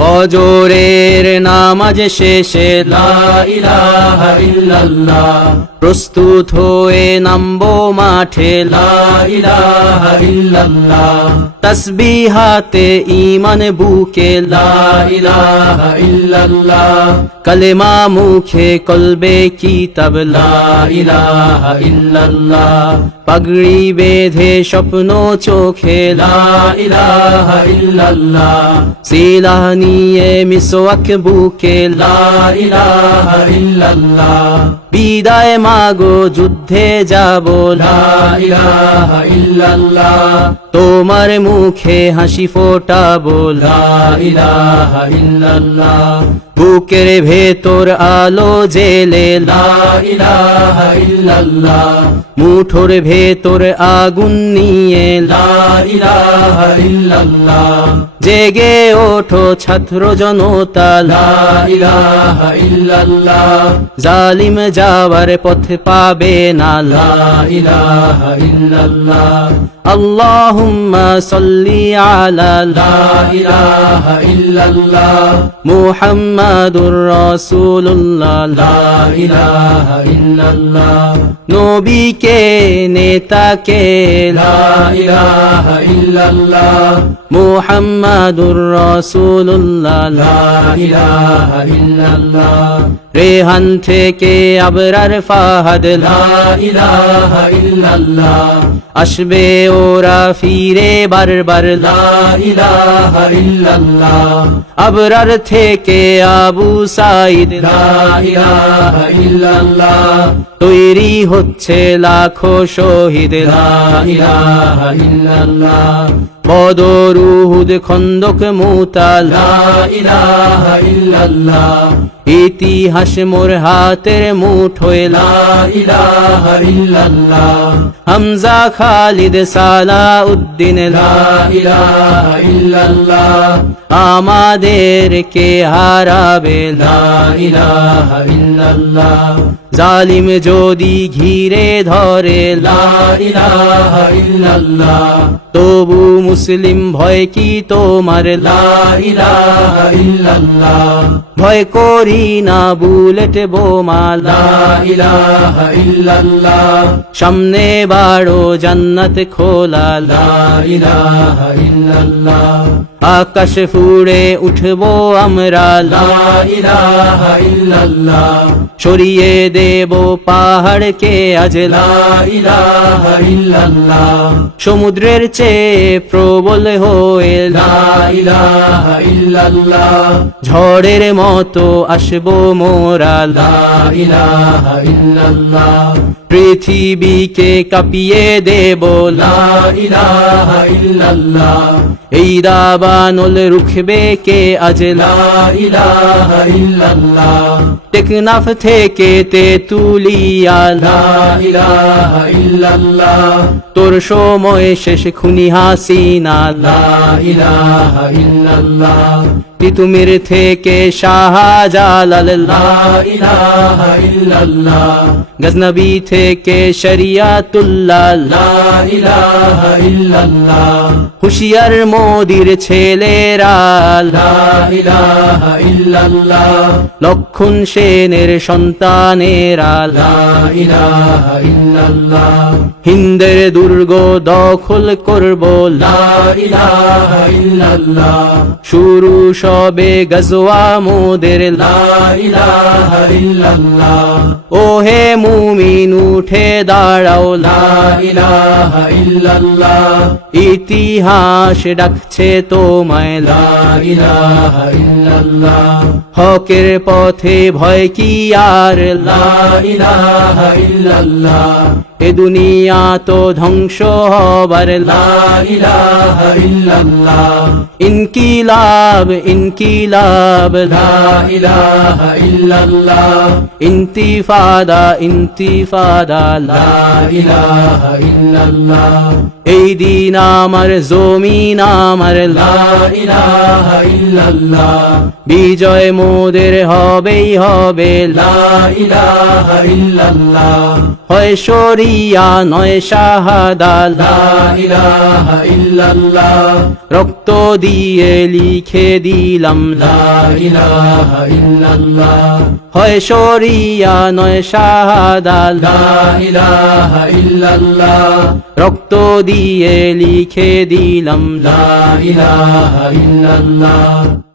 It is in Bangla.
ফজরের নামাজ শেষে লা ইলাহা ইল্লাল্লাহ, প্রস্তুত হয়ে নামবো মাঠে লা ইলাহা ইল্লাল্লাহ, তাসবিহাতে ঈমান বুকে লা ইলাহা ইল্লাল্লাহ, কালেমা মুখে কলবে কিতাব লা ইলাহা ইল্লাল্লাহ, পাগড়ি বেঁধে স্বপ্ন চোখে লা ইলাহা ইল্লাল্লাহ, সিলাহ নিয়ে মিসওয়াক বুকে লা ইলাহা ইল্লাল্লাহ, বিদায় মাগো যুদ্ধে যাব লা ইলাহা ইল্লাল্লাহ, তোমার মুখে হাসি ফোটাবো লা ইলাহা ইল্লাল্লাহ, বুকের ভেতর আলো জেলে লা ইলাহা ইল্লাল্লাহ, মুঠোর ভেতর আগুন নিয়ে লা ইলাহা ইল্লাল্লাহ, জেগে ওঠো ছাত্র জনতা লা ইলাহা ইল্লাল্লাহ, জালিম যাওয়ার পথ পাবে না লা ইলাহা ইল্লাল্লাহ, আল্লাহুম্মা সাল্লি আলা লা ইলাহা ইল্লাল্লাহ, মুহাম্মাদুর রাসূলুল্লাহ লা ইলাহা ইল্লাল্লাহ, নবীকে নেতাকে লা ইলাহা ইল্লাল্লাহ, মুহাম্মাদুর রাসূলুল্লাহ লা ইলাহা ইল্লাল্লাহ, রেহান থেকে আবরার ফাহাদ লা ইলাহা ইল্লাল্লাহ, আসবে ওরা ফিরে বারবার লা ইলাহা ইল্লাল্লাহ, আবরার থেকে আবু সাঈদ লা ইলাহা ইল্লাল্লাহ, তৈরি হচ্ছে লাখো শহীদ লা ইলাহা ইল্লাল্লাহ, বদর উহুদ খন্দক মুতা লা ইলাহা ইল্লাল্লাহ, ইতিহাস মোর হাতের মুঠোয় লা ইলাহা ইল্লাল্লাহ, হামজা খালিদ সালাউদ্দিন লা ইলাহা ইল্লাল্লাহ, আমাদেরকে হারাবে লা ইলাহা ইল্লাল্লাহ, জালিম যদি ঘিরে ধরে লা ইলাহা ইল্লাল্লাহ, তবু মুসলিম ভয় কি তোমার লা ইলাহা ইল্লাল্লাহ, ভয় করি না বুলেট বোমা লা ইলাহা ইল্লাল্লাহ, সামনে বাড়ো জান্নাত খোলা লা ইলাহা ইল্লাল্লাহ, আকাশ ফুড়ে উঠবো আমরা লা ইলাহা ইল্লাল্লাহ, সরিয়ে দেব পাহাড়কে আজ লা ইলাহা ইল্লাল্লাহ, সমুদ্রের চেয়ে প্রবল হয়ে লা ইলাহা ইল্লাল্লাহ, ঝড়ের মতো আসবো মোরা লা ইলাহা ইল্লাল্লাহ, পৃথিবীকে কাঁপিয়ে দেব লা ইলাহা ইল্লাল্লাহ, এই দাবানল রুখবে কে আজ লা ইলাহা ইল্লাল্লাহ, টেকনাফ থেকে তেতুলিয়া লা ইলাহা ইল্লাল্লাহ, তোর সময় শেষ খুনি হাসিনা লা ইলাহা ইল্লাল্লাহ, তিতুমির থেকে শাহজালাল লা ইলাহা ইল্লাল্লাহ, গজনবী থেকে শরিয়াতুল্লাহ লা ইলাহা ইল্লাল্লাহ, হুশিয়ার মোদির ছেলেরা লা ইলাহা ইল্লাল্লাহ, লক্ষণ সেনের সন্তানেরা লা ইলাহা ইল্লাল্লাহ, হিন্দের দুর্গ দখল করব লা ইলাহা ইল্লাল্লাহ, শুরু সবে গজওয়া মোদের লা ইলাহা ইল্লাল্লাহ, ওহে মুমিন উঠে দাঁড়াও লা ইলাহা ইল্লাল্লাহ, ইতিহাস ডাকছে তোমায় লা ইলাহা ইল্লাল্লাহ, হকের পথে ভয় কি আর লা ইলাহা ইল্লাল্লাহ, এ দুনিয়া তো ধ্বংস হবার লা ইলাহা ইল্লাল্লাহ, ইনকিলাব ইনকিলাব লা ইলাহা ইল্লাল্লাহ, ইন্তিফাদা ইন্তিফাদা লা ইলাহা ইল্লাল্লাহ। এই দিন আমার জমিন আমার লা ইলাহা ইল্লাল্লাহ বিজয় মোদের হবেই হবে লা ইলাহা ইল্লাল্লাহ হয় শরিয়া নয় শাহাদা লা ইলাহা ইল্লাল্লাহ রক্ত দিয়ে লিখে দিলাম লা ইলাহা ইল্লাল্লাহ হয় শরিয়া নয় শাহাদা লা ইলাহা ইল্লাল্লাহ রক্ত দিয়ে লিখে দিলাম লা ইলাহা ইল্লাল্লাহ